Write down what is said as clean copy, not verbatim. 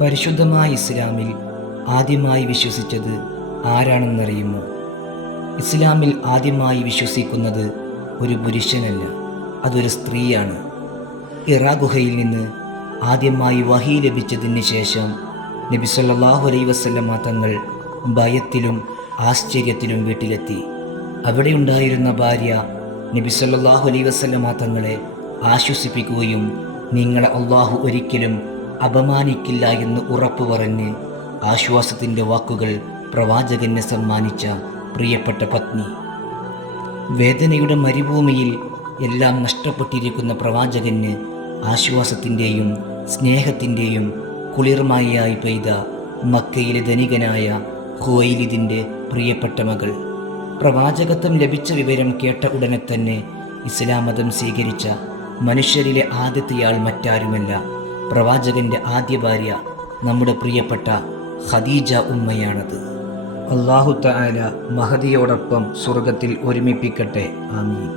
പരിശുദ്ധമായ ഇസ്ലാമിൽ ആദ്യമായി വിശ്വസിച്ചത് ആരാണെന്നറിയുമോ? ഇസ്ലാമിൽ ആദ്യമായി വിശ്വസിക്കുന്നത് ഒരു പുരുഷനല്ല, അതൊരു സ്ത്രീയാണ്. ഹിറാ ഗുഹയിൽ നിന്ന് ആദ്യമായി വഹി ലഭിച്ചതിന് ശേഷം നബി സല്ലല്ലാഹു അലൈഹി വസല്ലമ തങ്ങൾ ഭയത്തിലും ആശ്ചര്യത്തിലും വീട്ടിലെത്തി. അവിടെയുണ്ടായിരുന്ന ഭാര്യ നബി സല്ലല്ലാഹു അലൈഹി വസല്ലമ തങ്ങളെ ആശ്വസിപ്പിക്കുകയും നിങ്ങളെ അള്ളാഹു ഒരിക്കലും അപമാനിക്കില്ല എന്ന് ഉറപ്പു പറഞ്ഞ് ആശ്വാസത്തിൻ്റെ വാക്കുകൾ പ്രവാചകന് സമ്മാനിച്ച പ്രിയപ്പെട്ട പത്നി. വേദനയുടെ മരുഭൂമിയിൽ എല്ലാം നഷ്ടപ്പെട്ടിരിക്കുന്ന പ്രവാചകന് ആശ്വാസത്തിൻ്റെയും സ്നേഹത്തിൻ്റെയും കുളിർമയായി പെയ്ത മക്കയിലെ ധനികനായ ഖുവൈലിദിൻ്റെ പ്രിയപ്പെട്ട മകൾ. പ്രവാചകത്വം ലഭിച്ച വിവരം കേട്ട ഉടനെ തന്നെ ഇസ്ലാം മതം സ്വീകരിച്ച മനുഷ്യരിലെ ആദ്യത്തെയാൾ മറ്റാരുമല്ല, പ്രവാചകൻ്റെ ആദ്യ ഭാര്യ നമ്മുടെ പ്രിയപ്പെട്ട ഖദീജ ഉമ്മയാണത്. അല്ലാഹു തആല മഹദിയോടൊപ്പം സ്വർഗത്തിൽ ഒരുമിപ്പിക്കട്ടെ. ആമീൻ.